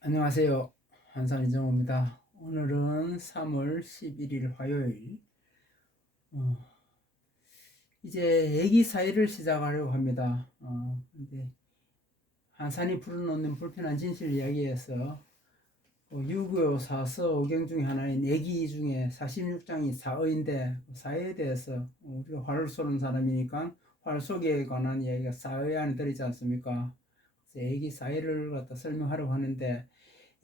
안녕하세요. 한산이정호입니다. 오늘은 3월 11일 화요일. 어, 이제 애기 사이를 시작하려고 합니다. 근데 한산이 풀어놓는 불편한 진실 이야기에서 유교 사서 오경 중에 하나인 애기 중에 46장이 사의인데 사의에 대해서 우리가 활을 쏘는 사람이니까 활 쏘기에 관한 이야기가 사의 안에 들어있지 않습니까? 그래서 애기 사의를 갖다 설명하려고 하는데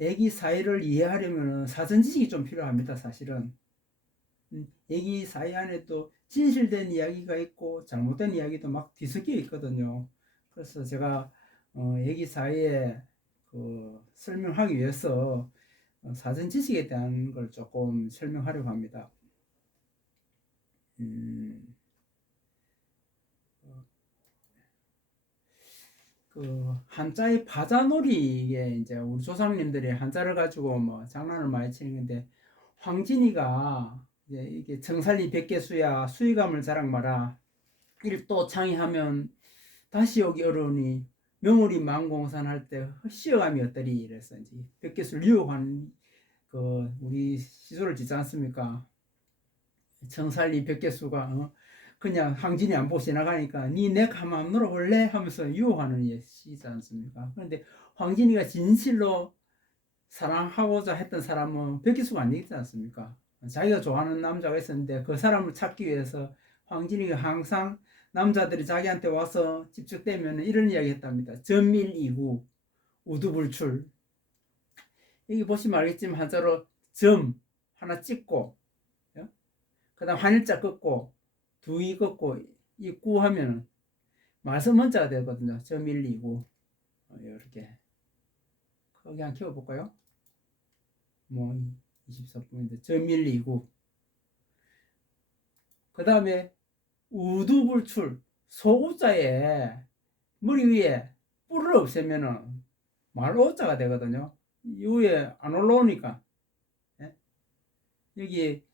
애기 사이를 이해하려면 사전 지식이 좀 필요합니다. 사실은 애기 사이 안에 또 진실된 이야기가 있고 잘못된 이야기도 막 뒤섞여 있거든요. 그래서 제가 애기 사이에 설명하기 위해서 사전 지식에 대한 걸 조금 설명하려고 합니다. 음, 한자의 바자놀이, 이게 이제 우리 조상님들이 한자를 가지고 뭐 장난을 많이 치는 건데, 황진이가 이게 정살리 백개수야 수의감을 자랑 마라, 일도 창의하면 다시 오기 어려우니 명월이 만공산할 때 헛시어감이 어떠리. 이래서 이제 백개수를 유혹한 우리 시조를 짓지 않습니까? 정살리 백개수가 그냥 항진이 안 보고 지나가니까 니내 가만 한번 놀아볼래 하면서 유혹하는 예시지 않습니까? 그런데 황진이가 진실로 사랑하고자 했던 사람은 백기수가 아니지 않습니까? 자기가 좋아하는 남자가 있었는데 그 사람을 찾기 위해서 황진이가 항상 남자들이 자기한테 와서 집적되면 이런 이야기 했답니다. 전밀이구 우두불출. 여기 보시면 알겠지만 한자로 점 하나 찍고, 그 다음 한일자 긋고 두이 긋고 이구 하면은 말씀 문자가 되거든요. 점밀이구. 이렇게 크게 한 키워볼까요? 뭐 24분인데 점밀이구. 그 다음에 우두불출, 소우자에 머리 위에 뿔을 없애면은 말오자가 되거든요. 이후에 안 올라오니까, 예? 여기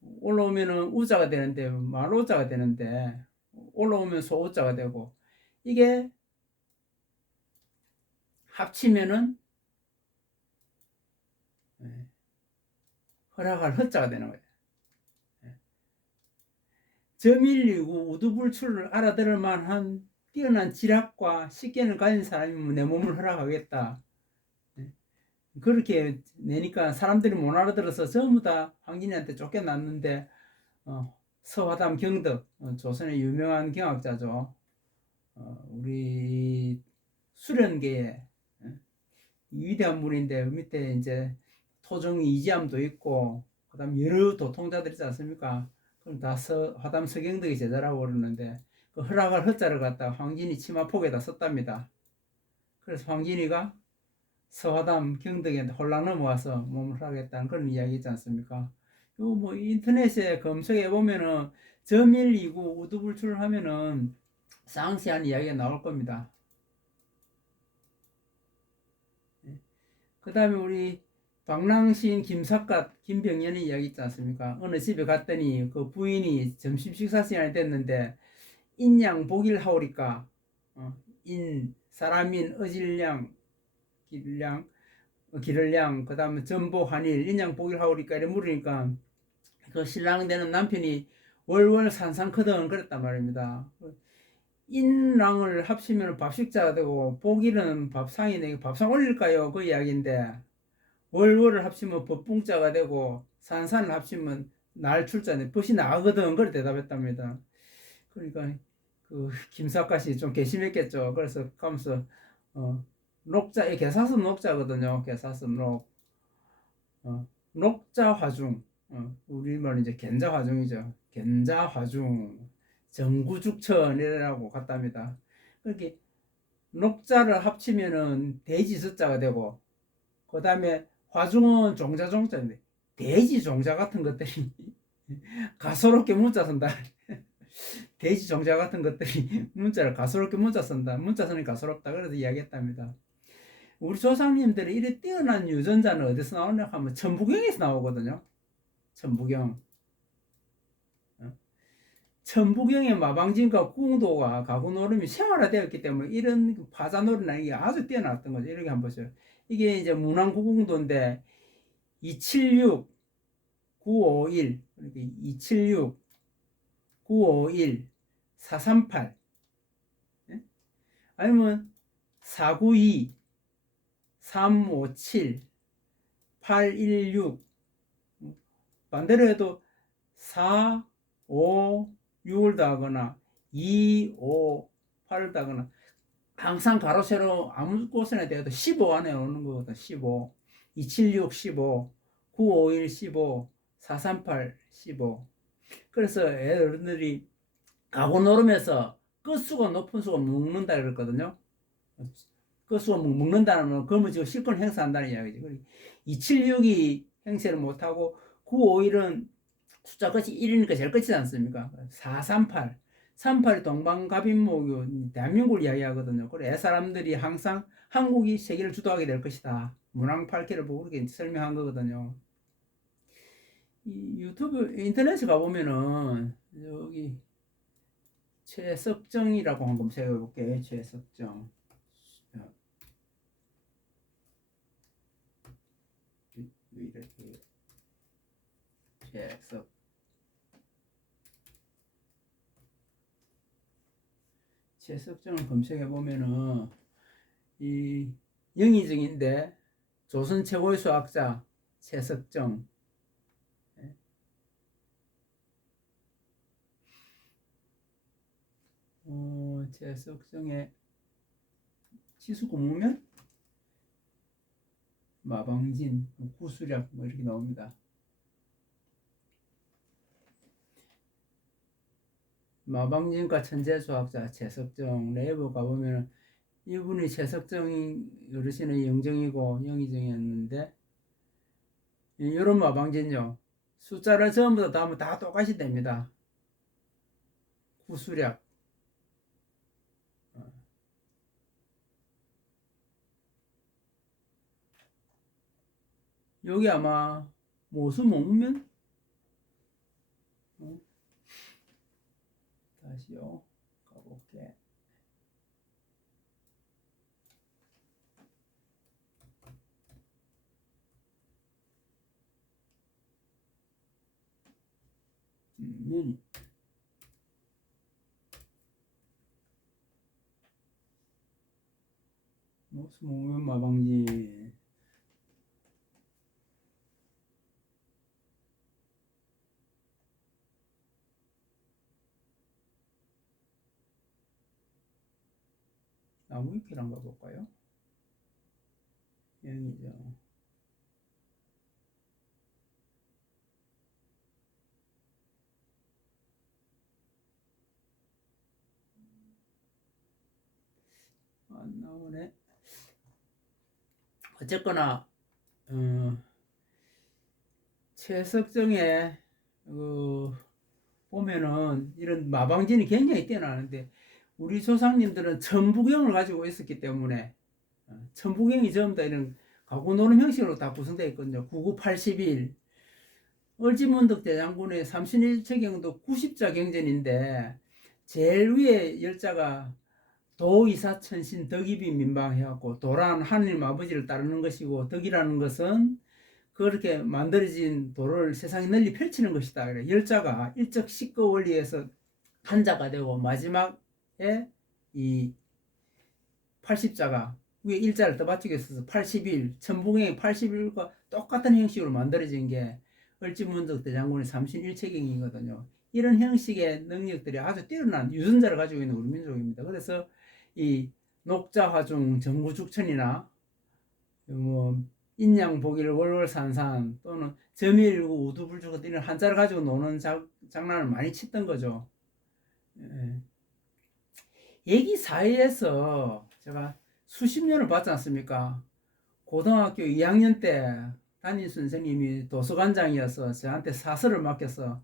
올라오면은 우자가 되는데 말오자가 되는데, 올라오면 소우자가 되고, 이게 합치면은 허락할 허자가 되는 거예요. 저밀리고 우두불출을 알아들을 만한 뛰어난 지략과 식견을 가진 사람이면 내 몸을 허락하겠다. 그렇게 내니까 사람들이 못 알아들어서 전부 다 황진이한테 쫓겨났는데, 서화담 경덕, 조선의 유명한 경학자죠. 우리 수련계의 위대한 분인데, 그 밑에 이제 토종 이지암도 있고 그다음 여러 도통자들 있지 않습니까? 그럼 다 화담 서경덕이 제자라고 그러는데, 그 허락을 허자를 갖다가 황진이 치마폭에다 썼답니다. 그래서 황진이가 서화담 경덕에 홀랑 넘어와서 몸을 하겠다는 그런 이야기 있지 않습니까? 요 뭐 인터넷에 검색해 보면은 저밀이고 우두불출을 하면은 상세한 이야기가 나올 겁니다. 그 다음에 우리 방랑시인 김삿갓 김병연의 이야기 있지 않습니까? 어느 집에 갔더니 그 부인이 점심 식사 시간이 됐는데 인양 보길 하오리까, 인 사람인 어질량 길량 기를량, 그 다음에 전보 한일 인양 보길 하오리까 이래 물으니까 그 신랑 되는 남편이 월월 산산커덩 그랬단 말입니다. 인랑을 합치면 밥식자가 되고 보기는 밥상이 되고 밥상 올릴까요? 그 이야기인데, 월월을 합치면 법붕자가 되고 산산을 합치면 날 출자네 벗이 나거든. 그래 대답했답니다. 그러니까 그 김삿갓이 좀 괘씸했겠죠. 그래서 가면서 녹자, 개사슴 녹자거든요. 개사슴 녹, 녹자 화중, 우리말로 이제 겐자 화중이죠. 겐자 화중, 정구죽천이라고 갔답니다. 그렇게 녹자를 합치면은 돼지 숫자가 되고, 그 다음에 화중은 종자종자인데 돼지 종자 같은 것들이 가소롭게 문자 쓴다. 돼지 종자 같은 것들이 문자를 가소롭게 문자 쓴다. 문자 쓰니 가소롭다. 그래서 이야기했답니다. 우리 조상님들이 이래 뛰어난 유전자는 어디서 나오냐 하면 천부경에서 나오거든요. 천부경. 천부경의 마방진과 궁도가 가구 노름이 생활화되었기 때문에 이런 파자놀이나 이게 아주 뛰어났던 거죠. 이렇게 한번 보세요. 이게 이제 문안구궁도인데 276, 951, 이렇게 276, 951, 438, 예? 아니면 492, 357, 816, 반대로 해도 4, 5, 6을 더하거나 2, 5, 8을 더하거나 항상 가로 세로 아무 곳에 대해도 15 안에 오는 거거든. 15, 276, 15, 951, 15, 438, 15. 그래서 어른들이 가구 노름에서 끝수가 높은 수가 묶는다 그랬거든요. 끝수가 묶는다는 건 지금 실권 행사한다는 이야기죠. 276이 행세를 못하고 951은 숫자 끝이 1이니까 제일 끝이지 않습니까? 438. 38이 동방갑인목이 대한민국을 이야기하거든요. 그래 사람들이 항상 한국이 세계를 주도하게 될 것이다. 문항팔키를 보고 그렇게 설명한 거거든요. 이 유튜브 인터넷에 가보면은 여기 최석정이라고 한번 검색해 볼게. 최석정. 이렇게 최석정을 검색해 보면은 이 영의정인데 조선 최고의 수학자 최석정. 최석정의 지수고무면 마방진, 구수략 뭐 이렇게 나옵니다. 마방진과 천재수학자 최석정 네이버 가보면 이분이 최석정 어르신의 영정이고 영의정이었는데 이런 마방진요. 숫자를 전부 다 하면 다 똑같이 됩니다. 구수략. 여기 아마 모수 목면 다시요 가볼게. 면이 모수 목면 마방지 나무위키를 한번 볼까요? 영이죠. 안 나오네. 어쨌거나 최석정의 보면은 이런 마방진이 굉장히 뛰어나는데 우리 조상님들은 천부경을 가지고 있었기 때문에 천부경이 전부 다 이런 가구 노름 형식으로 다 구성되어 있거든요. 9981 을지문덕 대장군의 31체경도 90자 경전인데 제일 위에 열자가 도이사천신 덕이비 민방해갖고 도란 하느님 아버지를 따르는 것이고 덕이라는 것은 그렇게 만들어진 도를 세상에 널리 펼치는 것이다. 그래. 열자가 일적 식거 원리에서 한자가 되고 마지막에 이 80자가 위에 일자를 떠받치고 있어서 81, 천부경의 81과 똑같은 형식으로 만들어진 게 을지문덕 대장군의 31체경이거든요. 이런 형식의 능력들이 아주 뛰어난 유전자를 가지고 있는 우리 민족입니다. 그래서 이 녹자화중 정구죽천이나 뭐 인양보길 월월산산 또는 점일구 우두불주 이런 한자를 가지고 노는 장난을 많이 쳤던 거죠. 얘기 사이에서 제가 수십 년을 봤지 않습니까? 고등학교 2학년 때 담임 선생님이 도서관장이어서 저한테 사서를 맡겨서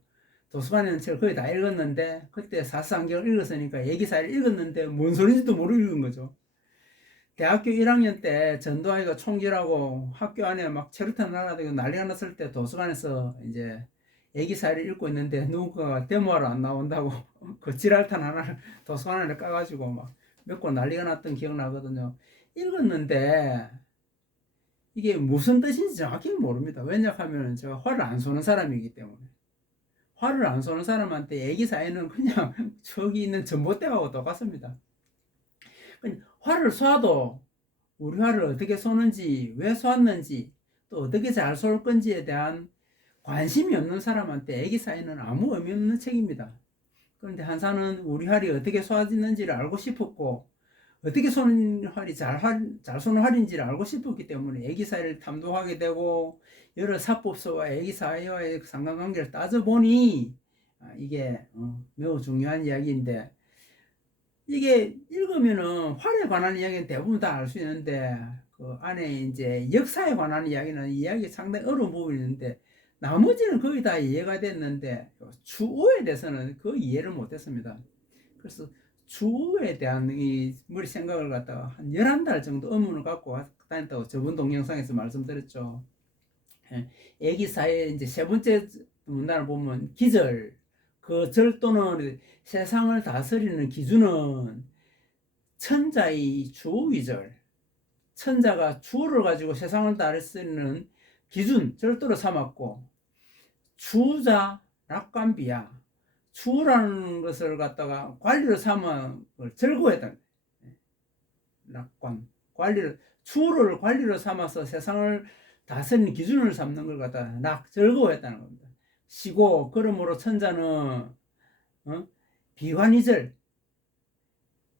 도서관에는 책을 거의 다 읽었는데 그때 사서안경을 읽었으니까 얘기사를 읽었는데 뭔 소리인지도 모르고 읽은 거죠. 대학교 1학년 때 전두환이가 총질하고 학교 안에 막 체류탄 날아다니고 난리가 났을 때 도서관에서 이제 애기 사회를 읽고 있는데 누군가가 데모하러 안 나온다고 그 지랄탄 하나를 도서관 안에 까가지고 막 몇 권 난리가 났던 기억나거든요. 읽었는데 이게 무슨 뜻인지 정확히 모릅니다. 왜냐하면 제가 화를 안 쏘는 사람이기 때문에. 화를 안 쏘는 사람한테 애기 사회는 그냥 저기 있는 전봇대하고 똑같습니다. 화를 쏴도 우리 화를 어떻게 쏘는지, 왜 쏘았는지, 또 어떻게 잘 쏠 건지에 대한 관심이 없는 사람한테 애기 사회는 아무 의미 없는 책입니다. 그런데 한사는 우리 활이 어떻게 쏘아지는지를 알고 싶었고, 어떻게 쏘는 활이 잘 쏘는 활인지를 알고 싶었기 때문에 애기 사회를 탐독하게 되고, 여러 사법서와 애기 사회와의 상관관계를 따져보니, 이게 매우 중요한 이야기인데, 이게 읽으면은 활에 관한 이야기는 대부분 다 알 수 있는데, 그 안에 이제 역사에 관한 이야기는 이야기 상당히 어려운 부분이 있는데, 나머지는 거의 다 이해가 됐는데 주어에 대해서는 그 이해를 못했습니다. 그래서 주어에 대한 이 머리 생각을 갖다가 한 11달 정도 의문을 갖고 다녔다고 저번 동영상에서 말씀드렸죠. 애기 사회 이제 세 번째 문단을 보면 기절, 그 절 또는 세상을 다스리는 기준은 천자의 주위절, 천자가 주어를 가지고 세상을 다스리는 기준, 절도로 삼았고, 주자 낙관비야, 주라는 것을 갖다가 관리로 삼아 절거했다. 낙관, 관리를, 주를 관리로 삼아서 세상을 다스리는 기준을 삼는 걸 갖다가 절거했다는 겁니다. 시고, 그러므로 천자는 비관이절,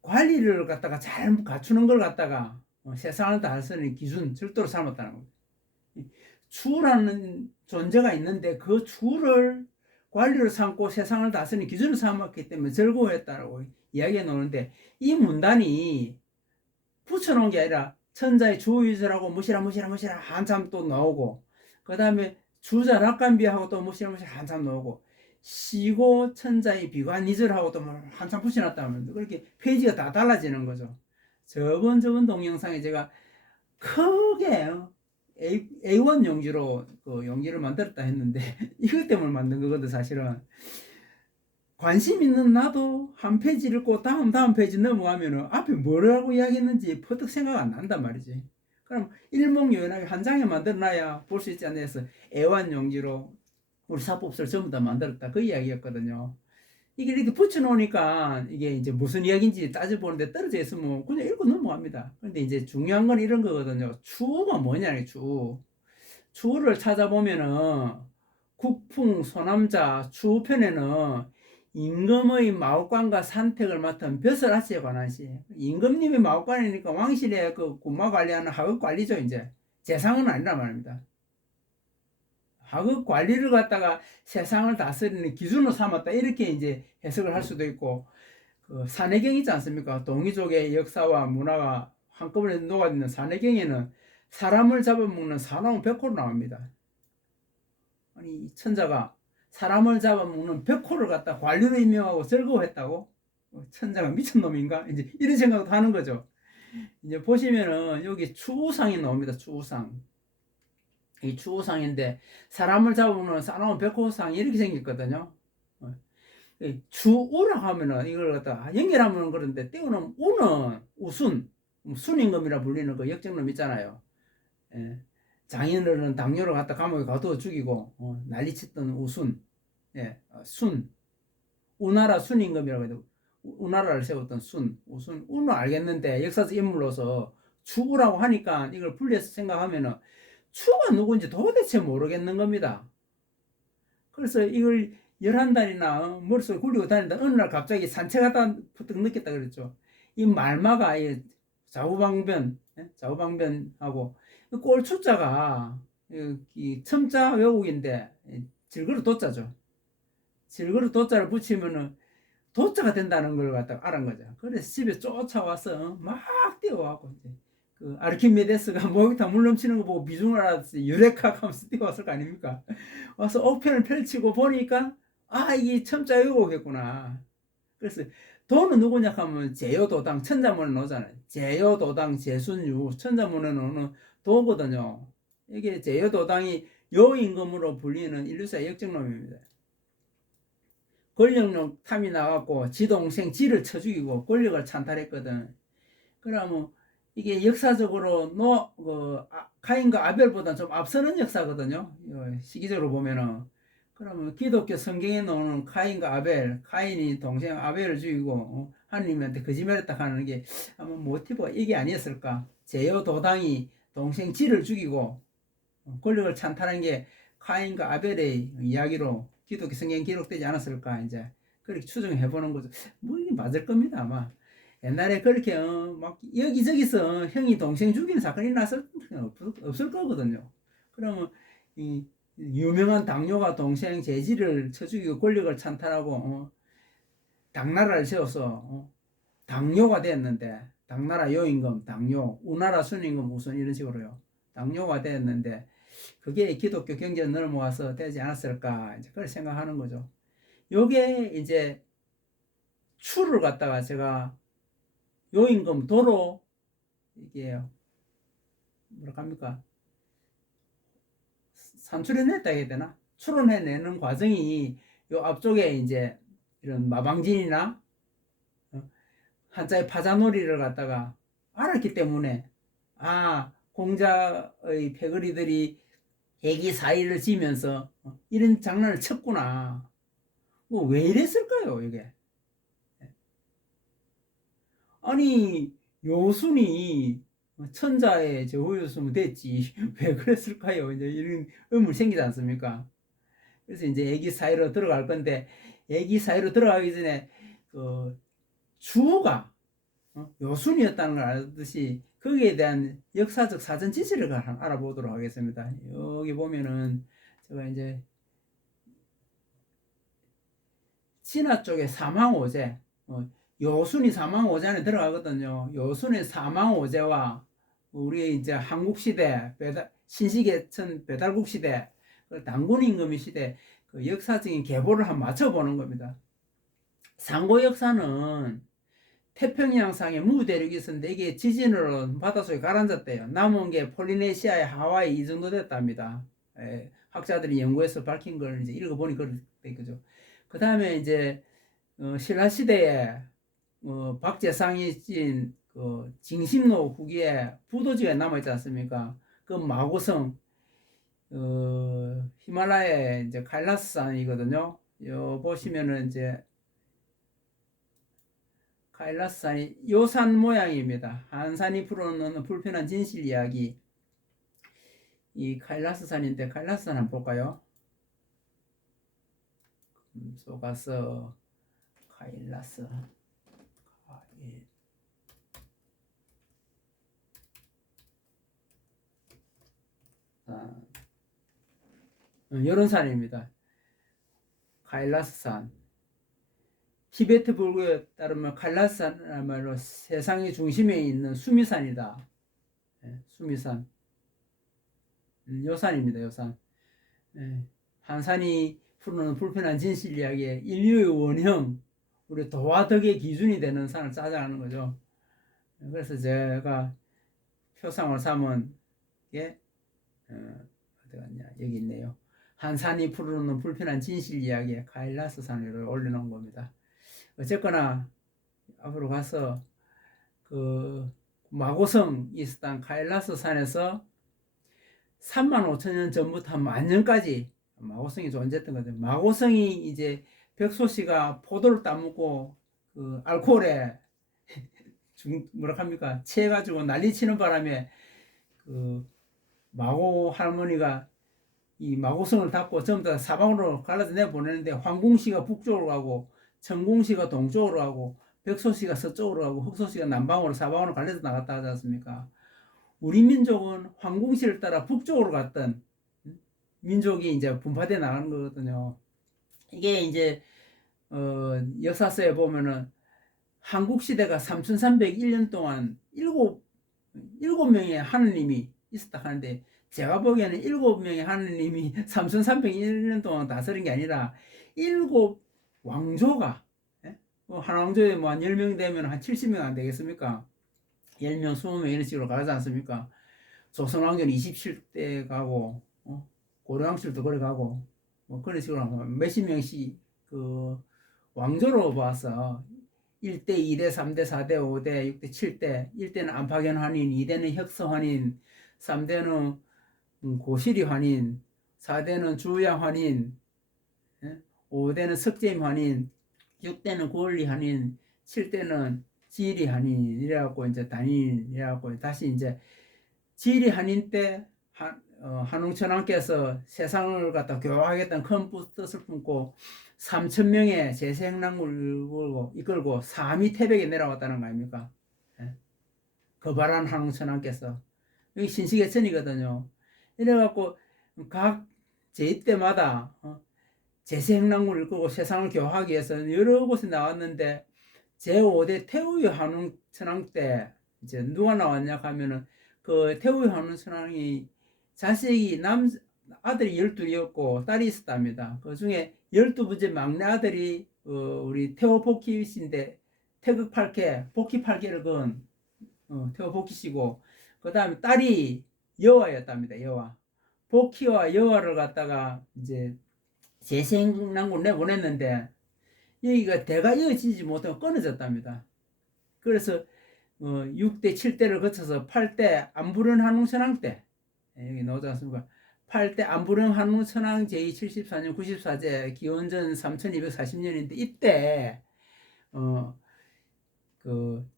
관리를 갖다가 잘 갖추는 걸 갖다가 세상을 다스리는 기준, 절도로 삼았다는 겁니다. 주라는 존재가 있는데 그 주를 관리로 삼고 세상을 다스리는 기준을 삼았기 때문에 절거했다라고 이야기해 놓는데, 이 문단이 붙여놓은 게 아니라 천자의 주의절하고 무시라 한참 또 나오고, 그 다음에 주자 낙관비하고 또 무시라 한참 나오고, 시고 천자의 비관이절하고 또 한참 붙여놨다면 그렇게 페이지가 다 달라지는 거죠. 저번 동영상에 제가 크게 A1 용지로 그 용지를 만들었다 했는데 이것 때문에 만든 거거든. 사실은 관심 있는 나도 한 페이지 읽고 다음 페이지 넘어가면은 앞에 뭐라고 이야기했는지 퍼뜩 생각 안 난단 말이지. 그럼 일목요연하게 한 장에 만들어놔야 볼 수 있지 않나 해서 A1 용지로 우리 사법서를 전부 다 만들었다, 그 이야기였거든요. 이게 이렇게 붙여놓으니까 이게 이제 무슨 이야기인지 따져보는데 떨어져 있으면 그냥 읽고 넘어갑니다. 그런데 이제 중요한 건 이런 거거든요. 추가 뭐냐, 추를 찾아보면은 국풍 소남자 추편에는 임금의 마옥관과 산택을 맡은 벼슬아치에 관한 시. 임금님이 마옥관이니까 왕실의 그 군마 관리하는 하급 관리죠. 이제 재상은 아니란 말입니다. 하급 관리를 갖다가 세상을 다스리는 기준으로 삼았다, 이렇게 이제 해석을 할 수도 있고, 그 산해경 있지 않습니까? 동이족의 역사와 문화가 한꺼번에 녹아있는 산해경에는 사람을 잡아먹는 사나운 백호로 나옵니다. 아니, 천자가 사람을 잡아먹는 백호를 갖다 관리로 임명하고 즐거워했다고? 천자가 미친놈인가? 이제 이런 생각도 하는 거죠. 이제 보시면은 여기 추우상이 나옵니다. 추우상. 이 추우상인데 사람을 잡아먹는 사나운 백호상이 이렇게 생겼거든요. 주우라고 하면은 이걸 갖다 연결하면 그런데 때우는 우는 우순, 순임금이라 불리는 그 역정놈 있잖아요. 장인어른은 당뇨를 갖다 감옥에 가두어 죽이고 난리쳤던 우순, 순, 우나라 순임금이라고 해도 우나라를 세웠던 순, 우순, 우는 알겠는데 역사적 인물로서 주우라고 하니까 이걸 분리해서 생각하면은 추가 누구인지 도대체 모르겠는 겁니다. 그래서 이걸 11달이나 머릿속에 굴리고 다니다 어느 날 갑자기 산책하다 부터 느꼈다 그랬죠. 이 말마가 좌우방변하고 꼴추자가 이 첨자 외국인데 질그릇 도자죠. 질그릇 도자를 붙이면은 도자가 된다는 걸 갖다가 알은 거죠. 그래서 집에 쫓아와서 막 뛰어와고 이제 그 아르키메데스가 목욕탕 물 넘치는 거 보고 비중을 알았지 유레카 하면서 뛰어왔을 거 아닙니까? 와서 옥편을 펼치고 보니까 이게 첨자 왜곡했구나. 그래서 도는 누구냐 하면 제요도당, 천자문에 나오잖아요. 제요도당 제순유, 천자문에 나오는 도거든요. 이게 제요도당이 요임금으로 불리는 인류사의 역적놈입니다. 권력욕 탐이 나갖고 지 동생 지를 쳐 죽이고 권력을 찬탈했거든. 그러면 이게 역사적으로 가인과 아벨보다 좀 앞서는 역사거든요. 시기적으로 보면은. 그러면 기독교 성경에 나오는 가인과 아벨, 가인이 동생 아벨을 죽이고 하나님한테 거짓말했다 하는 게 아마 모티브가 이게 아니었을까. 제요 도당이 동생 지를 죽이고 권력을 찬탈한 게 가인과 아벨의 이야기로 기독교 성경에 기록되지 않았을까. 이제 그렇게 추정해 보는 거죠. 뭐 이게 맞을 겁니다 아마. 옛날에 그렇게 막 여기저기서 형이 동생 죽이는 사건이 없을 거거든요. 그러면 이 유명한 당뇨가 동생 제지를 쳐 죽이고 권력을 찬탈하고 당나라를 세워서 당뇨가 됐는데, 당나라 요임금 당뇨, 우나라 순임금 우선 이런 식으로요. 당뇨가 됐는데 그게 기독교 경제에 넘어와서 되지 않았을까, 이제 그걸 생각하는 거죠. 요게 이제 추를 갖다가 제가 요임금 도로 이게 뭐라 합니까? 산출해냈다 해야 되나? 추론해내는 과정이 요 앞쪽에 이제 이런 마방진이나 한자의 파자놀이를 갖다가 알았기 때문에 공자의 패거리들이 애기 사이를 지면서 이런 장난을 쳤구나. 뭐 왜 이랬을까요 이게? 아니 요순이 천자의 제후였으면 됐지 왜 그랬을까요? 이제 이런 의문이 생기지 않습니까? 그래서 이제 애기 사이로 들어갈 건데, 애기 사이로 들어가기 전에 그 주가 요순이었다는 걸 알듯이 거기에 대한 역사적 사전 지지를 알아보도록 하겠습니다. 여기 보면은 제가 이제 진화 쪽에 사망오제, 요순이 사망오제 안에 들어가거든요. 요순의 사망오제와 우리 이제 한국시대, 신시계천 배달국시대, 당군임금의 시대 그 역사적인 계보를 한번 맞춰보는 겁니다. 상고 역사는 태평양상에 무대륙이 있었는데 이게 지진으로 바닷속에 가라앉았대요. 남은 게 폴리네시아의 하와이 이 정도 됐답니다. 학자들이 연구해서 밝힌 걸 이제 읽어보니 그렇대, 그죠. 그 다음에 이제 신라시대에 박재상이 찐 징신로 후기에 부도지에 남아있지 않습니까? 그 마고성, 히말라야 이제 카일라스산이거든요. 요 보시면은 이제 카일라스산이 요 산 모양입니다. 한산이 풀어놓는 불편한 진실 이야기. 이 카일라스산인데 카일라스산 한번 볼까요? 금속가서 카일라스 이런 산입니다. 카일라스산. 티베트 불교에 따르면 카일라스산이야말로 세상의 중심에 있는 수미산이다. 수미산. 요산입니다. 요산. 한산이 풀어놓은 불편한 진실 이야기에 인류의 원형, 우리 도화덕의 기준이 되는 산을 찾아가는 거죠. 그래서 제가 표상을 삼은 게 어디 갔냐, 여기 있네요. 한산이 풀어놓는 불편한 진실 이야기에 카일라스산을 올려놓은 겁니다. 어쨌거나 앞으로 가서 그 마고성 있었던 카일라스산에서 35,000년 전부터 한 만년까지 마고성이 존재했던 거죠. 마고성이 이제 백소씨가 포도를 따먹고 그 알코올에 뭐라 합니까? 취해가지고 난리치는 바람에 그 마고 할머니가 이 마고성을 닫고 전부 다 사방으로 갈라서 내보내는데 황궁씨가 북쪽으로 가고 천궁씨가 동쪽으로 가고 백소씨가 서쪽으로 가고 흑소씨가 남방으로 사방으로 갈려서 나갔다 하지 않습니까? 우리 민족은 황궁씨를 따라 북쪽으로 갔던 민족이 이제 분파돼 나가는 거거든요. 이게 이제 역사서에 보면은 한국 시대가 3301년 동안 일곱 명의 하느님이 있었다 하는데, 제가 보기에는 7명의 하느님이 3301년 동안 다스린 게 아니라 7 왕조가, 한 왕조에 뭐 한 10명 되면 한 70명 안 되겠습니까? 10명, 20명 이런 식으로 가지 않습니까? 조선 왕조는 27대 가고 고려왕실도 그래 가고 뭐 그런 식으로 몇십 명씩 그 왕조로 봐서 1대, 2대, 3대, 4대, 5대, 6대, 7대, 1대는 안파견 환인, 2대는 혁서 환인, 3대는 고시리 환인, 4대는 주야 환인, 5대는 석재임 환인, 6대는 고을리 환인, 7대는 지리 환인 이래갖고 이제 단인 이래갖고 다시 이제 지리 환인 때 한웅천왕께서 세상을 갖다 교화하겠다는 큰 뜻을 품고 3천 명의 제세행랑을 이끌고 삼위 태백에 내려왔다는 거 아닙니까? 거발한 한웅천왕께서 여기 신시계천이거든요. 이래갖고 각 제위 때마다 제세행랑을 이끌고 세상을 교화하기 위해서 여러 곳에 나왔는데 제5대 태우의 한웅천왕 때 이제 누가 나왔냐 하면은 그 태우의 한웅천왕이 자식이 아들이 12이었고 딸이 있었답니다. 그 중에 12번째 막내 아들이 우리 태호 복희씨인데 태극 8개, 복희 8개를 그은 태호 복희씨고 그 다음에 딸이 여화였답니다. 여화. 복희와 여화를 갖다가 이제 제생난군 내보냈는데 여기가 대가 이어지지 못하고 끊어졌답니다. 그래서 6대, 7대를 거쳐서 8대 안부른 한웅천왕 때 여기 나오지 않습니까? 8대 안부령 한웅천왕 제274년 94제 기원전 3240년인데 이때 그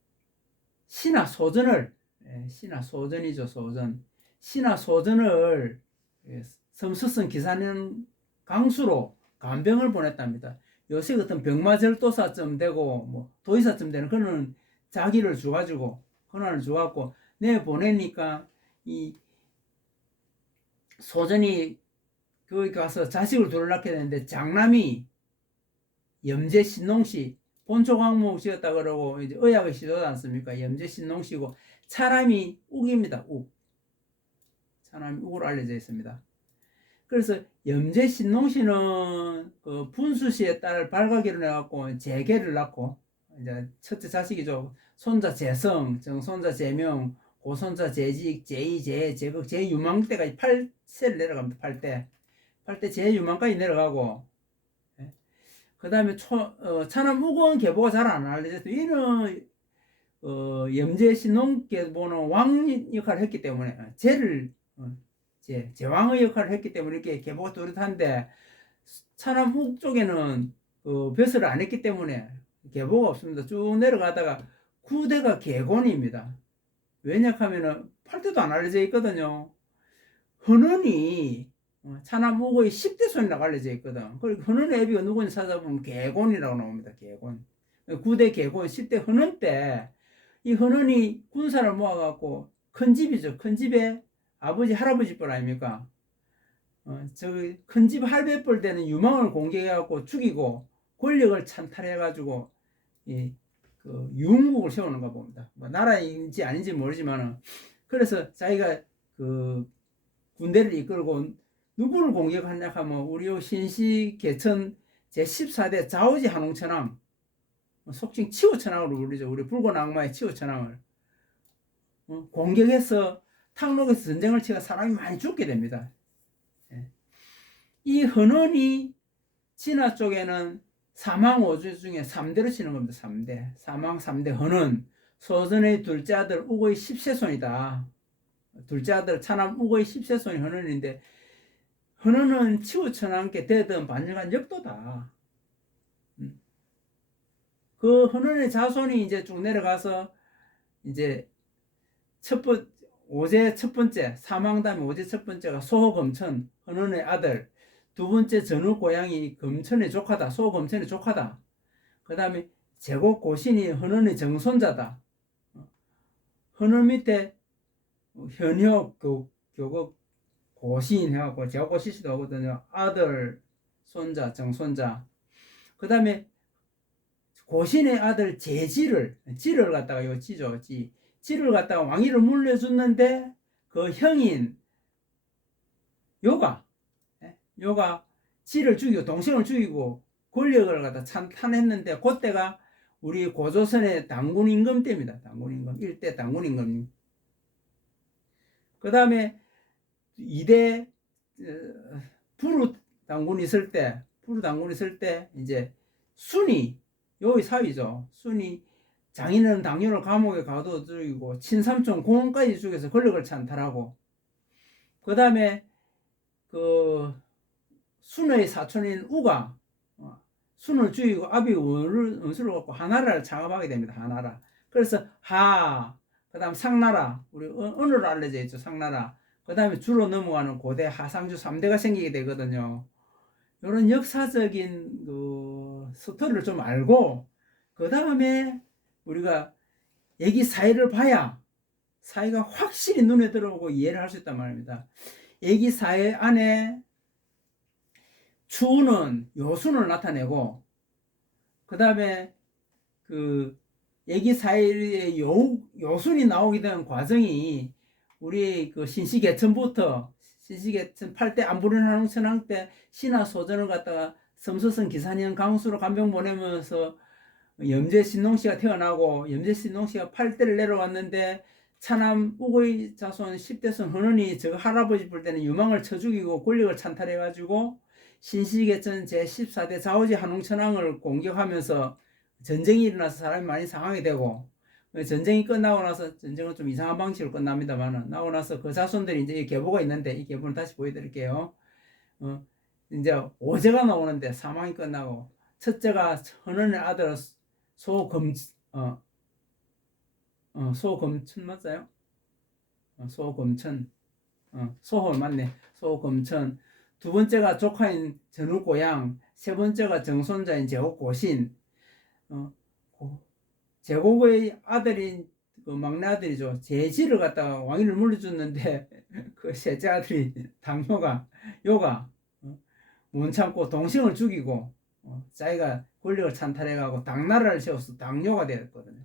신하 소전을 신하 소전이죠. 소전 신하 소전을 섬서성 기사는 강수로 간병을 보냈답니다. 요새 같은 병마절도사쯤 되고 뭐 도의사쯤 되는 그는 자기를 줘가지고 권한을 줘갖고 내 보내니까 이 소전이 거기 가서 자식을 둘을 낳게 되는데 장남이 염제 신농씨 본초광목씨였다 그러고 이제 의학의 시도지 않습니까? 염제 신농씨고 차남이 욱입니다. 욱. 차남이 욱으로 알려져 있습니다. 그래서 염제 신농씨는 그 분수씨의 딸 발가기를 해갖고 재계를 낳고 이제 첫째 자식이죠. 손자 재성, 정손자 재명, 고손자 재직, 제2, 제, 제극, 제유망 때까지 8세를 내려갑니다. 8대 제유망까지 내려가고 그 다음에 차남 우건 계보가 잘 안 알려졌어요. 이는 염제 신농계보는 왕 역할을 했기 때문에 제왕의 역할을 했기 때문에 이렇게 계보가 뚜렷한데 차남 욱 쪽에는 벼슬을 안 했기 때문에 계보가 없습니다. 쭉 내려가다가 9대가 계곤입니다. 왜냐하면은 8대도 안 알려져 있거든요. 헌원이 차남 우고의 10대 손이라고 알려져 있거든. 그리고 헌원의 애비가 누군지 찾아보면 계곤이라고 나옵니다. 계곤. 9대 계곤 10대 헌원 때 이 헌원이 군사를 모아갖고 큰 집이죠. 큰 집에 아버지 할아버지 뻘 아닙니까? 저기 큰 집 할배뻘 되는 유망을 공격해갖고 죽이고 권력을 찬탈해가지고 그 유흥국을 세우는가 봅니다. 뭐 나라인지 아닌지 모르지만은 그래서 자기가 그 군대를 이끌고 누구를 공격하냐 하면 우리 신시 개천 제14대 좌우지 한웅천왕 속칭 치호천왕으로 불리죠. 우리 붉은 악마의 치호천왕을 공격해서 탕록에서 전쟁을 치가 사람이 많이 죽게 됩니다. 이 헌원이 진화 쪽에는 사망 5주 중에 3대로 치는 겁니다. 3대. 사망 3대 헌원. 소전의 둘째 아들 우고의 10세손이다. 둘째 아들 차남 우고의 10세손이 헌원인데 헌원은 치우천왕께 대든 반역한 역도다. 그 헌원의 자손이 이제 쭉 내려가서 이제 오제 첫 번째 사망 다음에 오제 첫 번째가 소호검천 헌원의 아들, 두 번째 전후 고향이 검천의 조카다. 소검천의 조카다. 그 다음에 제곡 고신이 헌원의 정손자다. 헌원 밑에 현역 교국 고신 해갖고 제곡 고시시도 하거든요. 아들, 손자, 정손자. 그 다음에 고신의 아들 제지를 갖다가 요 지죠. 지를 갖다가 왕위를 물려줬는데 그 형인 요가 지를 죽이고 동생을 죽이고 권력을 갖다 찬탄했는데 그때가 우리 고조선의 당군 임금 때입니다. 당군 임금 1대 당군 임금. 그 다음에 2대 부루 당군 있을 때, 이제 순이, 요의 사위죠. 순이 장인은 당뇨를 감옥에 가둬 죽이고, 친삼촌 공원까지 죽여서 권력을 찬탈하고, 그 다음에 그 순의 사촌인 우가 순을 죽이고 아비 원수를 갖고 하나라를 창업하게 됩니다. 하나라. 그래서 그 다음 상나라, 우리 언어로 알려져 있죠. 상나라. 그 다음에 주로 넘어가는 고대 하상주 3대가 생기게 되거든요. 이런 역사적인 그 스토리를 좀 알고, 그 다음에 우리가 얘기 사이를 봐야 사이가 확실히 눈에 들어오고 이해를 할 수 있단 말입니다. 얘기 사이 안에 추는 요순을 나타내고, 그 다음에 그 얘기 사이의 요순이 나오게 된 과정이 우리 그 신시개천부터 신시개천 8대 안부른 한웅천왕 때 신하 소전을 갖다가 섬서성 기산형 강수로 간병 보내면서 염제신농씨가 태어나고, 염제신농씨가 8대를 내려왔는데 차남 우고의 자손 10대손 헌원이 저 할아버지 볼 때는 유망을 쳐 죽이고 권력을 찬탈해가지고 신시개천 제14대 좌우지 한웅천왕을 공격하면서 전쟁이 일어나서 사람이 많이 상하게 되고, 전쟁이 끝나고 나서, 전쟁은 좀 이상한 방식으로 끝납니다만, 나오고 나서 그 자손들이 이제 계보가 있는데, 이 계보는 다시 보여드릴게요. 이제 오제가 나오는데 사망이 끝나고, 첫째가 헌원의 아들 소검천 맞아요? 소검천, 소홀 맞네. 소검천. 두 번째가 조카인 전우고양, 세 번째가 정손자인 제국고신. 제국의 아들인 그 막내 아들이죠. 제지를 갖다가 왕위를 물려줬는데 그 셋째 아들이 요가 못 참고 동생을 죽이고 자기가 권력을 찬탈해가고 당나라를 세워서 당뇨가 되었거든요.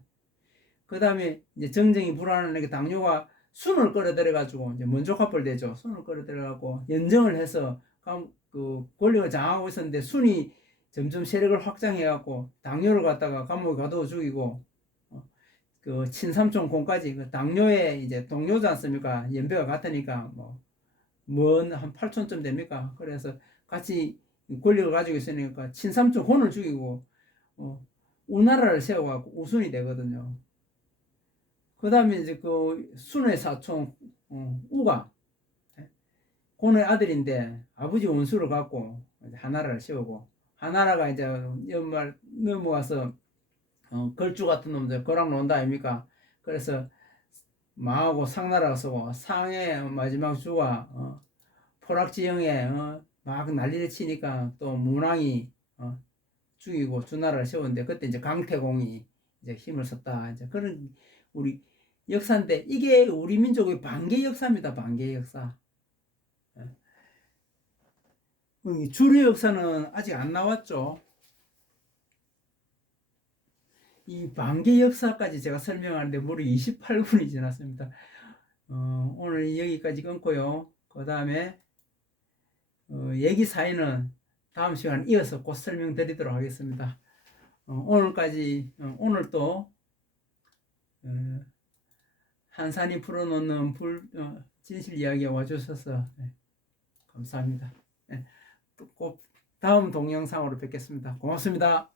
그 다음에 이제 정쟁이 불안하니까 당뇨가 순을 끌어들여가지고 이제 먼족합을 되죠. 순을 끌어들여가고 연정을 해서 그 권력을 장악하고 있었는데 순이 점점 세력을 확장해갖고 당뇨를 갖다가 감옥에 가둬 죽이고, 그 친삼촌 공까지 그 당뇨의 이제 동료지 않습니까? 연배가 같으니까 한 8촌쯤 됩니까? 그래서 같이 권력을 가지고 있으니까 친삼촌 혼을 죽이고 우나라를 세워갖고 우순이 되거든요. 그 다음에 이제 그 순의 사촌 우가 고의 아들인데 아버지 원수를 갖고 하나라를 세우고, 하나라가 이제 연말 넘어와서 걸주 같은 놈들 거랑 논다 아닙니까? 그래서 망하고 상나라가 서고, 상의 마지막 주가 포락지형에 막 난리를 치니까 또 문왕이 죽이고 주나라를 세웠는데, 그때 이제 강태공이 이제 힘을 썼다. 이제 그런 우리 역사인데, 이게 우리 민족의 반개 역사입니다. 반개 역사. 주류 역사는 아직 안 나왔죠. 이 반개 역사까지 제가 설명하는데 무려 28분이 지났습니다. 오늘 여기까지 끊고요. 그 다음에 얘기 사이는 다음 시간에 이어서 곧 설명드리도록 하겠습니다. 오늘 또 한산이 풀어놓는 진실 이야기에 와주셔서 감사합니다. 또 꼭 다음 동영상으로 뵙겠습니다. 고맙습니다.